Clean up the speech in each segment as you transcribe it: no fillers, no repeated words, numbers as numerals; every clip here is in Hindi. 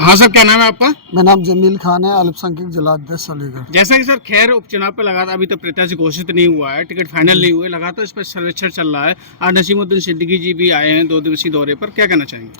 हाँ सर, क्या नाम है आपका? मेरा नाम जमील खान है, अल्पसंख्यक जिला अध्यक्ष अलीगढ़। जैसा कि सर खैर उपचुनाव पे लगातार अभी तक प्रत्याशी घोषित नहीं हुआ है, टिकट फाइनल नहीं हुए, लगातार इस पर सर्वेक्षण चल रहा है। आज नसीमुद्दीन सिद्दीकी जी भी आए हैं 2 दिवसीय दौरे पर, क्या कहना चाहेंगे?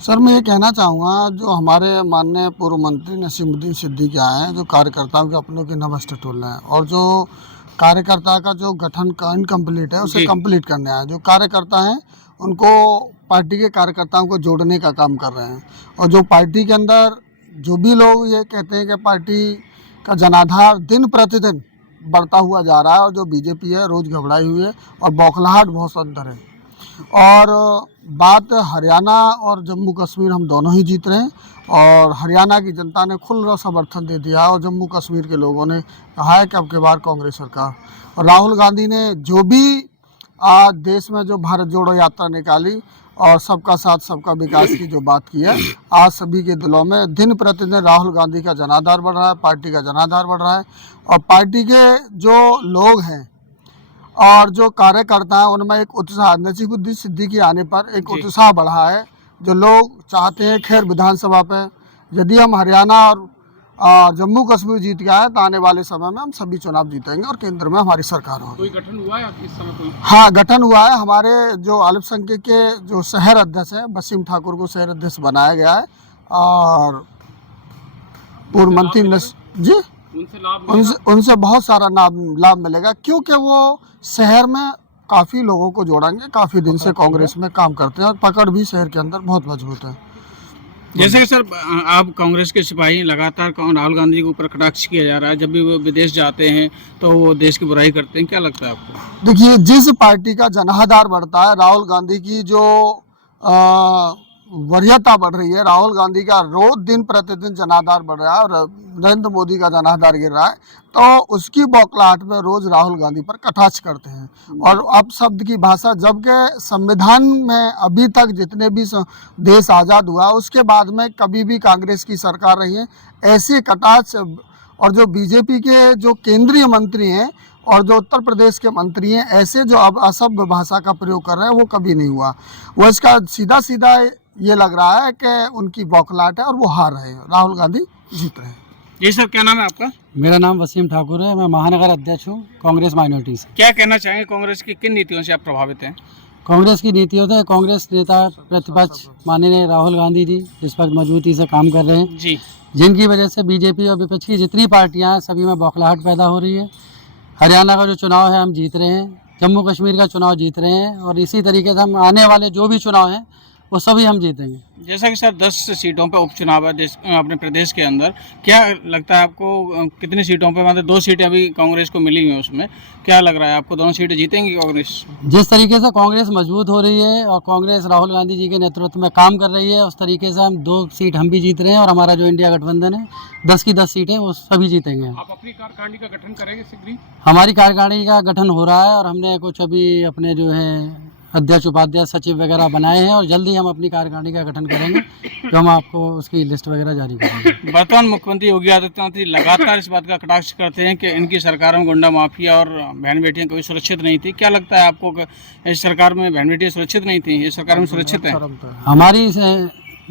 सर मैं ये कहना चाहूँगा, जो हमारे माननीय पूर्व मंत्री नसीमुद्दीन सिद्दीकी आए हैं, जो कार्यकर्ताओं के अपनों के नमस्ते टोल रहे हैं, और जो कार्यकर्ता का जो गठन का इनकम्प्लीट है उसे जी। कंप्लीट करने आए। जो कार्यकर्ता हैं उनको पार्टी के कार्यकर्ताओं को जोड़ने का काम कर रहे हैं, और जो पार्टी के अंदर जो भी लोग ये कहते हैं कि पार्टी का जनाधार दिन प्रतिदिन बढ़ता हुआ जा रहा है, और जो बीजेपी है रोज़ घबराई हुई है और बौखलाहट बहुत अंदर है। और बात हरियाणा और जम्मू कश्मीर हम दोनों ही जीत रहे हैं, और हरियाणा की जनता ने खुला समर्थन दे दिया, और जम्मू कश्मीर के लोगों ने कहा है कि अब की बार कांग्रेस सरकार। और राहुल गांधी ने जो भी आज देश में जो भारत जोड़ो यात्रा निकाली और सबका साथ सबका विकास की जो बात की है, आज सभी के दिलों में दिन प्रतिदिन राहुल गांधी का जनाधार बढ़ रहा है, पार्टी का जनाधार बढ़ रहा है। और पार्टी के जो लोग हैं और जो कार्यकर्ता हैं उनमें एक उत्साह, नसीमुद्दीन सिद्दीकी आने पर एक जी। उत्साह बढ़ा है। जो लोग चाहते हैं खैर विधानसभा पे यदि हम हरियाणा और जम्मू कश्मीर जीत के आए तो आने वाले समय में हम सभी चुनाव जीतेंगे और केंद्र में हमारी सरकार होगी। कोई गठन हुआ है इस समय कोई? हाँ, गठन हुआ है। हमारे जो अल्पसंख्यक के जो शहर अध्यक्ष हैं वसीम ठाकुर को शहर अध्यक्ष बनाया गया है, और पूर्व मंत्री जी उनसे बहुत सारा लाभ मिलेगा, क्योंकि वो शहर में काफ़ी लोगों को जोड़ेंगे। काफ़ी दिन से कांग्रेस में काम करते हैं और पकड़ भी शहर के अंदर बहुत मजबूत है। जैसे कि सर आप कांग्रेस के सिपाही हैं, लगातार राहुल गांधी के ऊपर कटाक्ष किया जा रहा है, जब भी वो विदेश जाते हैं तो वो देश की बुराई करते हैं, क्या लगता है आपको? देखिए, जिस पार्टी का जनाधार बढ़ता है, राहुल गांधी की जो वरीयता बढ़ रही है, राहुल गांधी का रोज दिन प्रतिदिन जनाधार बढ़ रहा है और नरेंद्र मोदी का जनाधार गिर रहा है, तो उसकी बौखलाहट में रोज राहुल गांधी पर कटाक्ष करते हैं। और अब शब्द की भाषा, जबकि संविधान में अभी तक जितने भी देश आज़ाद हुआ उसके बाद में कभी भी कांग्रेस की सरकार रही है, ऐसे कटाक्ष। और जो बीजेपी के जो केंद्रीय मंत्री हैं और जो उत्तर प्रदेश के मंत्री हैं, ऐसे जो अब असभ्य भाषा का प्रयोग कर रहे हैं वो कभी नहीं हुआ। वो इसका सीधा सीधा ये लग रहा है कि उनकी बौखलाहट है और वो हार रहे हैं, राहुल गांधी जीत रहे हैं। जी सर, क्या नाम है आपका? मेरा नाम वसीम ठाकुर है, मैं महानगर अध्यक्ष हूँ कांग्रेस माइनॉरिटी से। क्या कहना चाहेंगे, कांग्रेस की किन नीतियों से आप प्रभावित हैं? कांग्रेस की नीतियों से कांग्रेस नेता प्रतिपक्ष माननीय राहुल गांधी जी इस वक्त मजबूती से काम कर रहे हैं, जी। जिनकी वजह से बीजेपी और विपक्ष की जितनी पार्टियां हैं सभी में बौखलाहट पैदा हो रही है। हरियाणा का जो चुनाव है हम जीत रहे हैं, जम्मू कश्मीर का चुनाव जीत रहे हैं, और इसी तरीके से हम आने वाले जो भी चुनाव हैं वो सभी हम जीतेंगे। जैसा कि सर 10 सीटों पर उपचुनाव है अपने प्रदेश के अंदर, क्या लगता है आपको कितनी सीटों पर, मतलब 2 सीटें अभी कांग्रेस को मिली हुई हैं, उसमें क्या लग रहा है आपको दोनों सीटें जीतेंगी कांग्रेस? जिस तरीके से कांग्रेस मजबूत हो रही है और कांग्रेस राहुल गांधी जी के नेतृत्व में काम कर रही है, उस तरीके से हम 2 सीट हम भी जीत रहे हैं, और हमारा जो इंडिया गठबंधन है 10 की 10 सीटें वो सभी जीतेंगे। आप अपनी कार्यकारिणी का गठन करेंगे शीघ्र ही? हमारी कार्यकारिणी का गठन हो रहा है, और हमने कुछ अभी अपने जो है अध्यक्ष उपाध्यक्ष सचिव वगैरह बनाए हैं, और जल्दी हम अपनी कार्यकारिणी का गठन करेंगे, तो हम आपको उसकी लिस्ट वगैरह जारी करेंगे। वर्तमान मुख्यमंत्री योगी आदित्यनाथ जी लगातार इस बात का कटाक्ष करते हैं कि इनकी सरकार में गुंडा माफिया और बहन बेटियां कभी सुरक्षित नहीं थी। क्या लगता है आपको कि इस सरकार में बहन बेटियां सुरक्षित नहीं थी, इस सरकार में सुरक्षित है? हमारी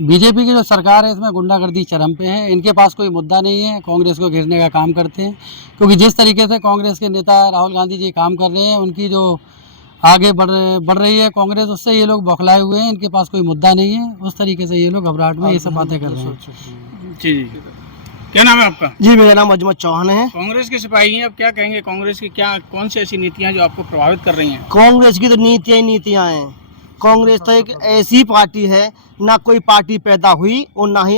बीजेपी की जो सरकार है इसमें गुंडागर्दी चरम पे है, इनके पास कोई मुद्दा नहीं है, कांग्रेस को घेरने का काम करते हैं। क्योंकि जिस तरीके से कांग्रेस के नेता राहुल गांधी जी काम कर रहे हैं, उनकी जो आगे बढ़ रही है कांग्रेस, उससे ये लोग बौखलाए हुए हैं, इनके पास कोई मुद्दा नहीं है, उस तरीके से ये लोग घबराहट में ये सब बातें कर रहे हैं। जी। क्या नाम है आपका? जी, मेरा नाम अजमत चौहान है। कांग्रेस के सिपाही हैं, अब क्या कहेंगे कांग्रेस की कौन सी ऐसी नीतियां जो आपको प्रभावित कर रही हैं? कांग्रेस की तो नीतियां हैं। कांग्रेस तो एक ऐसी पार्टी है, ना कोई पार्टी पैदा हुई और ना ही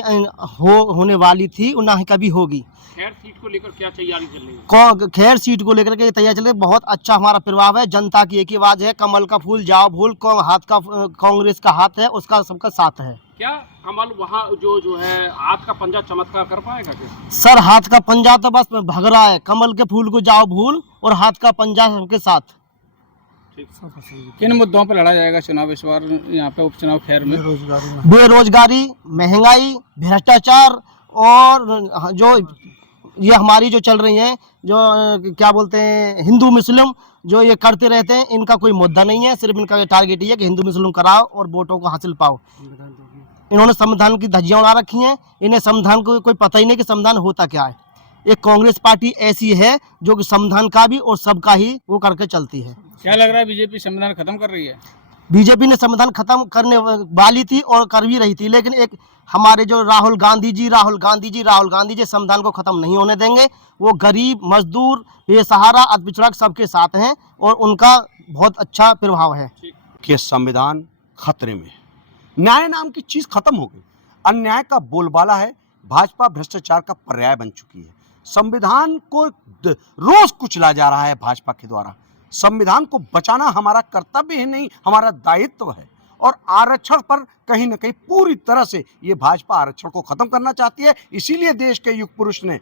होने वाली थी और ना ही कभी होगी। खैर सीट को लेकर क्या तैयारी चल रही है? खैर सीट को लेकर के तैयारी चल रही है। बहुत अच्छा हमारा प्रभाव है, जनता की एक ही आवाज है, कमल का फूल जाओ भूल, हाथ का कांग्रेस का हाथ है, उसका सबका साथ है। क्या कमल वहाँ जो है हाथ का पंजा चमत्कार कर पाएगा क्या? सर हाथ का पंजा तो बस भग रहा है, कमल के फूल को जाओ भूल और हाथ का पंजा सबके साथ। किन मुद्दों पर लड़ा जाएगा चुनाव इस बार यहाँ पे उपचुनाव खैर में? बेरोजगारी, महंगाई, भ्रष्टाचार, और जो ये हमारी जो चल रही हैं, जो क्या बोलते हैं हिंदू मुस्लिम जो ये करते रहते हैं, इनका कोई मुद्दा नहीं है, सिर्फ इनका टारगेट ये है कि हिंदू मुस्लिम कराओ और वोटों को हासिल पाओ। इन्होंने संविधान की धज्जियां उड़ा रखी हैं। इन्हें संविधान को कोई पता ही नहीं कि संविधान होता क्या है। एक कांग्रेस पार्टी ऐसी है जो कि संविधान का भी और सबका ही वो करके चलती है। क्या लग रहा है बीजेपी संविधान खत्म कर रही है? बीजेपी ने संविधान खत्म करने वाली थी और कर भी रही थी, लेकिन एक हमारे जो राहुल गांधी जी संविधान को खत्म नहीं होने देंगे। वो गरीब, मजदूर, बेसहारा, अल्पसंख्यक सबके साथ हैं और उनका बहुत अच्छा प्रभाव है। कि संविधान खतरे में है, न्याय नाम की चीज खत्म हो गई, अन्याय का बोलबाला है, भाजपा भ्रष्टाचार का पर्याय बन चुकी है। संविधान को रोज कुचला जा रहा है भाजपा के द्वारा। संविधान को बचाना हमारा कर्तव्य ही नहीं, हमारा दायित्व है। और आरक्षण पर कहीं ना कहीं पूरी तरह से ये भाजपा आरक्षण को खत्म करना चाहती है। इसीलिए देश के युग पुरुष ने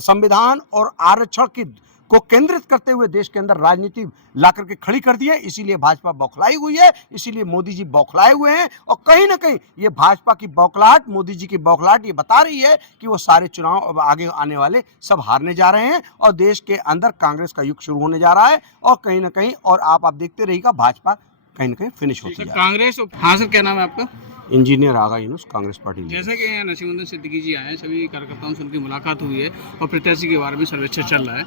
संविधान और आरक्षण की को केंद्रित करते हुए देश के अंदर राजनीति ला करके खड़ी कर दी है। इसीलिए भाजपा बौखलाई हुई है, इसीलिए मोदी जी बौखलाए हुए हैं। और कहीं ना कहीं ये भाजपा की बौखलाहट, मोदी जी की बौखलाहट ये बता रही है कि वो सारे चुनाव आगे आने वाले सब हारने जा रहे हैं और देश के अंदर कांग्रेस का युग शुरू होने जा रहा है। और कहीं ना कहीं और आप देखते रहिएगा भाजपा कहीं ना कहीं फिनिश होती है। कांग्रेस, हाँ सर, क्या नाम है आपका? इंजीनियर आगा यूनुस, कांग्रेस पार्टी। जैसा कि यहाँ नसीमुद्दीन सिद्दीकी जी आए हैं, सभी कार्यकर्ताओं से उनकी मुलाकात हुई है और प्रत्याशी के बारे में सर्वेक्षण चल रहा है,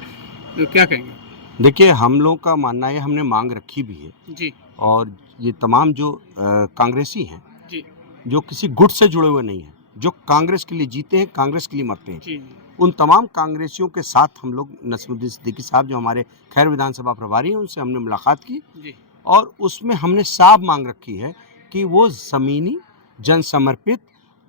तो क्या कहेंगे? देखिए, हम लोग का मानना है, हमने मांग रखी भी है जी, और ये तमाम जो कांग्रेसी हैं जी, जो किसी गुट से जुड़े हुए नहीं हैं, जो कांग्रेस के लिए जीते हैं, कांग्रेस के लिए मरते हैं, जी, उन तमाम कांग्रेसियों के साथ हम लोग नसीमुद्दीन सिद्दीकी साहब जो हमारे खैर विधानसभा प्रभारी हैं, उनसे हमने मुलाकात की जी, और उसमें हमने साफ मांग रखी है कि वो ज़मीनी, जन समर्पित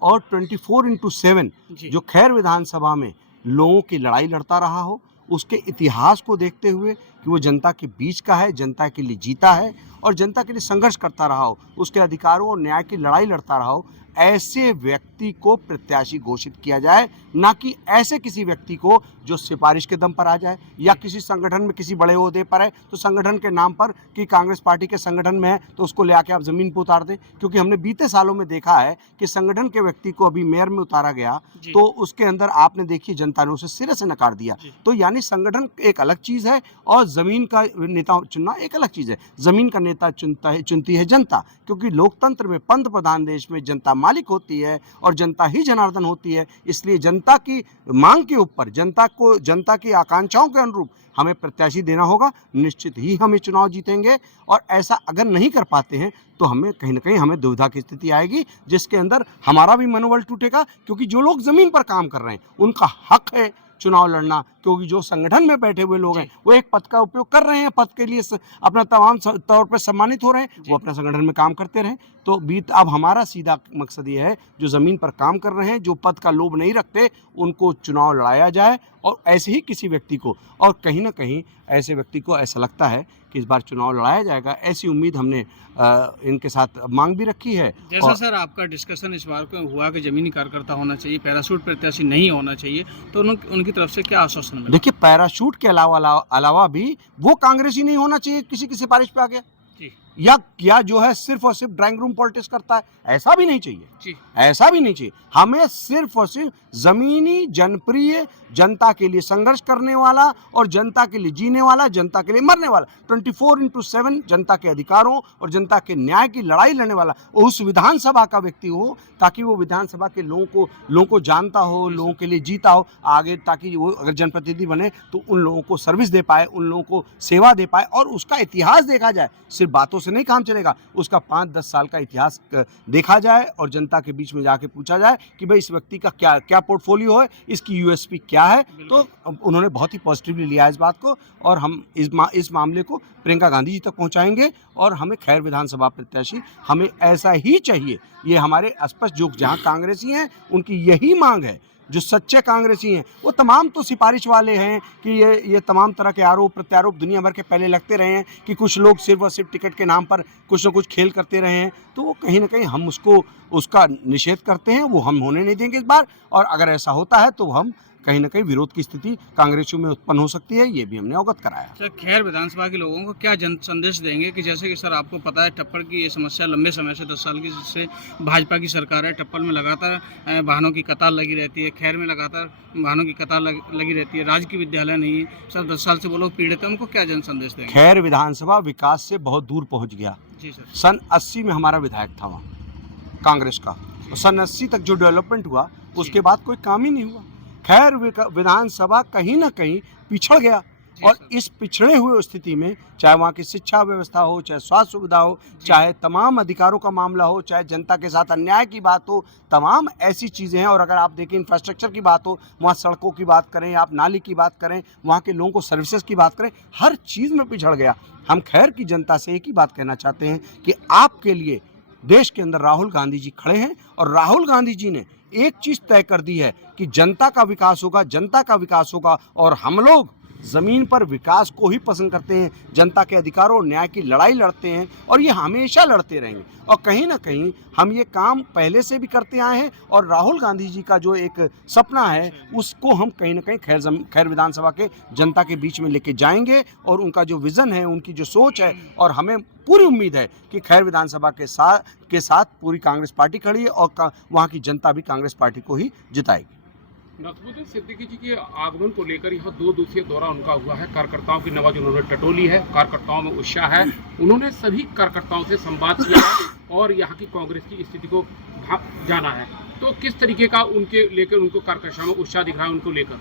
और 24/7 जी, जो खैर विधानसभा में लोगों की लड़ाई लड़ता रहा हो, उसके इतिहास को देखते हुए कि वो जनता के बीच का है, जनता के लिए जीता है और जनता के लिए संघर्ष करता रहा हो, उसके अधिकारों और न्याय की लड़ाई लड़ता रहा हो, ऐसे व्यक्ति को प्रत्याशी घोषित किया जाए, ना कि ऐसे किसी व्यक्ति को जो सिफारिश के दम पर आ जाए या किसी संगठन में किसी बड़े ओहदे पर है तो संगठन के नाम पर कि कांग्रेस पार्टी के संगठन में है तो उसको ले आके आप ज़मीन पर उतार दें। क्योंकि हमने बीते सालों में देखा है कि संगठन के व्यक्ति को अभी मेयर में उतारा गया तो उसके अंदर आपने देखिए जनता ने उसे सिरे से नकार दिया। तो यानी संगठन एक अलग चीज़ है और ज़मीन का नेता चुनना एक अलग चीज़ है। ज़मीन का नेता चुनती है जनता, क्योंकि लोकतंत्र में पंत प्रधान देश में जनता मालिक होती है और जनता ही जनार्दन होती है। इसलिए जनता की मांग के ऊपर, जनता की आकांक्षाओं के अनुरूप हमें प्रत्याशी देना होगा। निश्चित ही हम ये चुनाव जीतेंगे और ऐसा अगर नहीं कर पाते हैं तो हमें कहीं ना कहीं हमें दुविधा की स्थिति आएगी, जिसके अंदर हमारा भी मनोबल टूटेगा। क्योंकि जो लोग ज़मीन पर काम कर रहे हैं उनका हक है चुनाव लड़ना, क्योंकि जो संगठन में बैठे हुए लोग हैं वो एक पद का उपयोग कर रहे हैं, पद के लिए अपना तमाम तौर पर सम्मानित हो रहे हैं, वो अपना संगठन में काम करते रहें। तो अब हमारा सीधा मकसद ये है, जो ज़मीन पर काम कर रहे हैं, जो पद का लोभ नहीं रखते, उनको चुनाव लड़ाया जाए और ऐसे ही किसी व्यक्ति को, और कहीं ना कहीं ऐसे व्यक्ति को ऐसा लगता है कि इस बार चुनाव लड़ाया जाएगा, ऐसी उम्मीद हमने इनके साथ मांग भी रखी है। जैसा सर आपका डिस्कशन इस बार को हुआ कि जमीनी कार्यकर्ता होना चाहिए, पैराशूट प्रत्याशी नहीं होना चाहिए, तो उनकी तरफ से क्या आश्वासन मिला? देखिए, पैराशूट के अलावा भी वो कांग्रेसी नहीं होना चाहिए किसी की सिफारिश पे आ गया या जो है सिर्फ और सिर्फ ड्राइंग रूम पॉलिटिक्स करता है, ऐसा भी नहीं चाहिए। ऐसा भी नहीं चाहिए। हमें सिर्फ और सिर्फ जमीनी, जनप्रिय, जनता के लिए संघर्ष करने वाला और जनता के लिए जीने वाला, जनता के लिए मरने वाला, 24/7 जनता के अधिकारों और जनता के न्याय की लड़ाई लड़ने वाला उस विधानसभा का व्यक्ति हो, ताकि वो विधानसभा के लोगों को जानता हो, लोगों के लिए जीता हो आगे, ताकि वो अगर जनप्रतिनिधि बने तो उन लोगों को सर्विस दे पाए, उन लोगों को सेवा दे पाए और उसका इतिहास देखा जाए। सिर्फ बातों से नहीं काम चलेगा, उसका 5-10 साल का इतिहास देखा जाए और जनता के बीच में जाके पूछा जाए कि भाई इस व्यक्ति का क्या पोर्टफोलियो है, इसकी यूएसपी क्या है। तो उन्होंने बहुत ही पॉजिटिवली लिया इस बात को और हम इस मामले को प्रियंका गांधी जी तक पहुंचाएंगे और हमें खैर विधानसभा प्रत्याशी हमें ऐसा ही चाहिए। ये हमारे स्पष्ट जो जहां कांग्रेसी हैं उनकी यही मांग है। जो सच्चे कांग्रेसी हैं वो तमाम तो सिफारिश वाले हैं कि ये तमाम तरह के आरोप प्रत्यारोप दुनिया भर के पहले लगते रहे हैं कि कुछ लोग सिर्फ और सिर्फ टिकट के नाम पर कुछ न कुछ खेल करते रहे हैं। तो वो कहीं ना कहीं हम उसका निषेध करते हैं, वो हम होने नहीं देंगे इस बार। और अगर ऐसा होता है तो हम कहीं ना कहीं विरोध की स्थिति कांग्रेसियों में उत्पन्न हो सकती है, ये भी हमने अवगत कराया। सर, खैर विधानसभा के लोगों को क्या संदेश देंगे कि जैसे कि सर आपको पता है टप्पल की ये समस्या लंबे समय से 10 साल की से भाजपा की सरकार है, टप्पल में लगातार वाहनों की कतार लगी रहती है, खैर में लगातार वाहनों की कतार लगी रहती है, राजकीय विद्यालय नहीं है सर, 10 साल से वो लोग पीड़ित हैं, उनको क्या जन संदेश देंगे? खैर विधानसभा विकास से बहुत दूर पहुँच गया। जी सर। सन 80 में हमारा विधायक था वहाँ कांग्रेस का, सन 80 तक जो डेवलपमेंट हुआ उसके बाद कोई काम ही नहीं हुआ। खैर विधानसभा कहीं ना कहीं पिछड़ गया, और इस पिछड़े हुए स्थिति में चाहे वहाँ की शिक्षा व्यवस्था हो, चाहे स्वास्थ्य सुविधा हो, चाहे तमाम अधिकारों का मामला हो, चाहे जनता के साथ अन्याय की बात हो, तमाम ऐसी चीज़ें हैं। और अगर आप देखें इंफ्रास्ट्रक्चर की बात हो, वहाँ सड़कों की बात करें, आप नाली की बात करें, वहाँ के लोगों को सर्विसेज की बात करें, हर चीज़ में पिछड़ गया। हम खैर की जनता से एक ही बात कहना चाहते हैं कि आपके लिए देश के अंदर राहुल गांधी जी खड़े हैं, और राहुल गांधी जी ने एक चीज़ तय कर दी है कि जनता का विकास होगा, जनता का विकास होगा। और हम लोग ज़मीन पर विकास को ही पसंद करते हैं, जनता के अधिकारों और न्याय की लड़ाई लड़ते हैं, और ये हमेशा लड़ते रहेंगे। और कहीं ना कहीं हम ये काम पहले से भी करते आए हैं, और राहुल गांधी जी का जो एक सपना है उसको हम कहीं ना कहीं खैर विधानसभा के जनता के बीच में लेके जाएंगे। और उनका जो विज़न है, उनकी जो सोच है, और हमें पूरी उम्मीद है कि खैर विधानसभा के साथ पूरी कांग्रेस पार्टी खड़ी है, और वहाँ की जनता भी कांग्रेस पार्टी को ही जिताएगी। नसरुद्दीन सिद्दीकी जी के आगमन को लेकर यह 2 दिवसीय दौरा उनका हुआ है। कार्यकर्ताओं की नवाज उन्होंने टटोली है, कार्यकर्ताओं में उत्साह है। उन्होंने सभी कार्यकर्ताओं से संवाद किया है और यहाँ की कांग्रेस की स्थिति को जाना है। तो किस तरीके का उनके लेकर उनको कार्यकर्ताओं में उत्साह दिख रहा है उनको लेकर?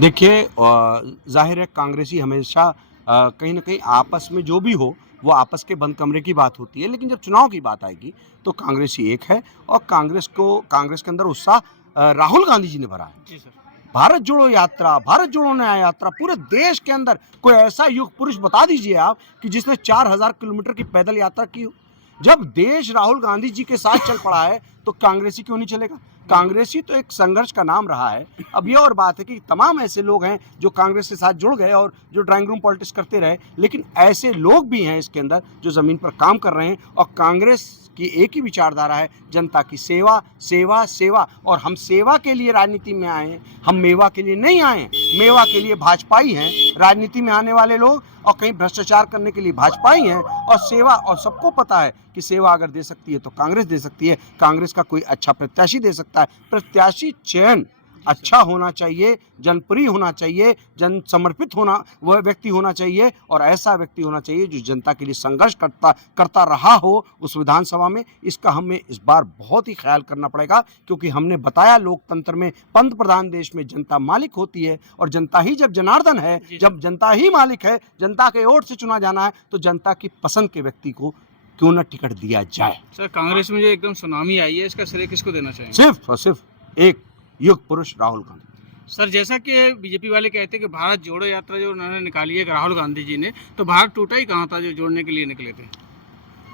देखिए, जाहिर है कांग्रेसी हमेशा कहीं ना कहीं आपस में जो भी हो वो आपस के बंद कमरे की बात होती है, लेकिन जब चुनाव की बात आएगी तो कांग्रेसी एक है, और कांग्रेस के अंदर उत्साह राहुल गांधी जी ने भरा है। जी सर। भारत जोड़ो यात्रा, भारत जोड़ो न्याय यात्रा, पूरे देश के अंदर कोई ऐसा युग पुरुष बता दीजिए आप कि जिसने 4000 किलोमीटर की पैदल यात्रा की हो। जब देश राहुल गांधी जी के साथ चल पड़ा है तो कांग्रेसी क्यों नहीं चलेगा? कांग्रेसी तो एक संघर्ष का नाम रहा है। अब ये और बात है कि तमाम ऐसे लोग हैं जो कांग्रेस के साथ जुड़ गए और जो ड्राइंग रूम पॉलिटिक्स करते रहे, लेकिन ऐसे लोग भी हैं इसके अंदर जो ज़मीन पर काम कर रहे हैं। और कांग्रेस की एक ही विचारधारा है, जनता की सेवा, सेवा, सेवा। और हम सेवा के लिए राजनीति में आए हैं, हम मेवा के लिए नहीं आए हैं। मेवा के लिए भाजपाई हैं राजनीति में आने वाले लोग, और कहीं भ्रष्टाचार करने के लिए भाजपाई हैं। और सेवा, और सबको पता है कि सेवा अगर दे सकती है तो कांग्रेस दे सकती है। कांग्रेस का कोई अच्छा प्रत्याशी दे सकता है। प्रत्याशी चयन अच्छा होना चाहिए, जनप्रिय होना चाहिए, जन समर्पित होना वह व्यक्ति होना चाहिए, और ऐसा व्यक्ति होना चाहिए जो जनता के लिए संघर्ष करता रहा हो उस विधानसभा में। इसका हमें इस बार बहुत ही ख्याल करना पड़ेगा, क्योंकि हमने बताया लोकतंत्र में पंत प्रधान देश में जनता मालिक होती है, और जनता ही जब जनार्दन है, जब जनता ही मालिक है, जनता के वोट से चुना जाना है, तो जनता की पसंद के व्यक्ति को क्यों न टिकट दिया जाए। सर, कांग्रेस में जो एकदम सुनामी आई है, इसका श्रेय किसको देना चाहिए? सिर्फ और सिर्फ एक युग पुरुष राहुल गांधी। सर, जैसा कि बीजेपी वाले कहते हैं कि भारत जोड़ो यात्रा जो उन्होंने निकाली है राहुल गांधी जी ने, तो भारत टूटा ही कहाँ था जो जोड़ने के लिए निकले थे?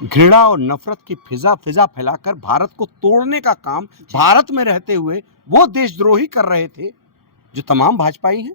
घृणा और नफरत की फिजा फैलाकर भारत को तोड़ने का काम भारत में रहते हुए वो देशद्रोही कर रहे थे जो तमाम भाजपाई हैं।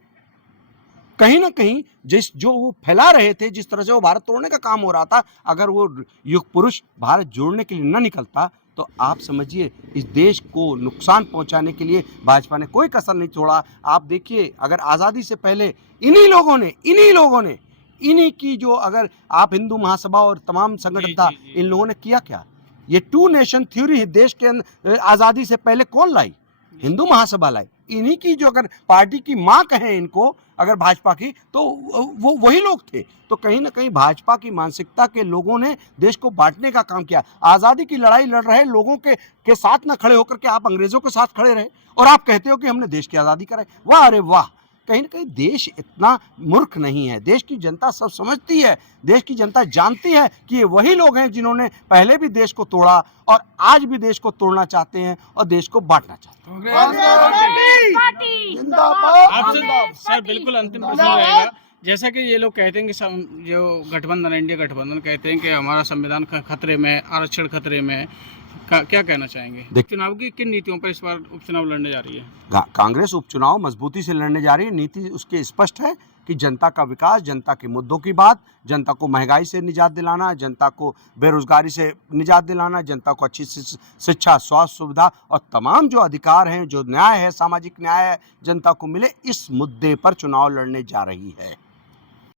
कहीं ना कहीं जो वो फैला रहे थे, जिस तरह से वो भारत तोड़ने का काम हो रहा था, अगर वो युग पुरुष भारत जोड़ने के लिए न निकलता तो आप समझिए इस देश को नुकसान पहुंचाने के लिए भाजपा ने कोई कसर नहीं छोड़ा। आप देखिए, अगर आज़ादी से पहले इन्हीं लोगों ने इन्हीं की जो, अगर आप हिंदू महासभा और तमाम संगठन था, इन लोगों ने किया क्या? ये 2 नेशन थ्योरी देश के अंदर आज़ादी से पहले कौन लाई? हिंदू महासभा लाई। इन्हीं की जो, अगर पार्टी की माँ कहें इनको, अगर भाजपा की, तो वो वही लोग थे। तो कहीं ना कहीं भाजपा की मानसिकता के लोगों ने देश को बांटने का काम किया। आज़ादी की लड़ाई लड़ रहे लोगों के साथ ना खड़े होकर के आप अंग्रेजों के साथ खड़े रहे, और आप कहते हो कि हमने देश की आज़ादी कराई। वाह, अरे वाह! कहीं ना कहीं देश इतना मूर्ख नहीं है। देश की जनता सब समझती है, देश की जनता जानती है कि ये वही लोग हैं जिन्होंने पहले भी देश को तोड़ा और आज भी देश को तोड़ना चाहते हैं और देश को बांटना चाहते हैं। आपसे सर बिल्कुल अंतिम प्रश्न रहेगा, जैसा कि ये लोग कहते हैं कि जो गठबंधन, इंडिया गठबंधन कहते हैं कि हमारा संविधान खतरे में, आरक्षण खतरे में, क्या कहना चाहेंगे? चुनाव की किन नीतियों पर इस बार उपचुनाव लड़ने जा रही है? कांग्रेस उपचुनाव मजबूती से लड़ने जा रही है। नीति उसके स्पष्ट है कि जनता का विकास, जनता के मुद्दों की बात, जनता को महंगाई से निजात दिलाना, जनता को बेरोजगारी से निजात दिलाना, जनता को अच्छी शिक्षा, स्वास्थ्य सुविधा और तमाम जो अधिकार हैं, जो न्याय है, सामाजिक न्याय है, जनता को मिले, इस मुद्दे पर चुनाव लड़ने जा रही है।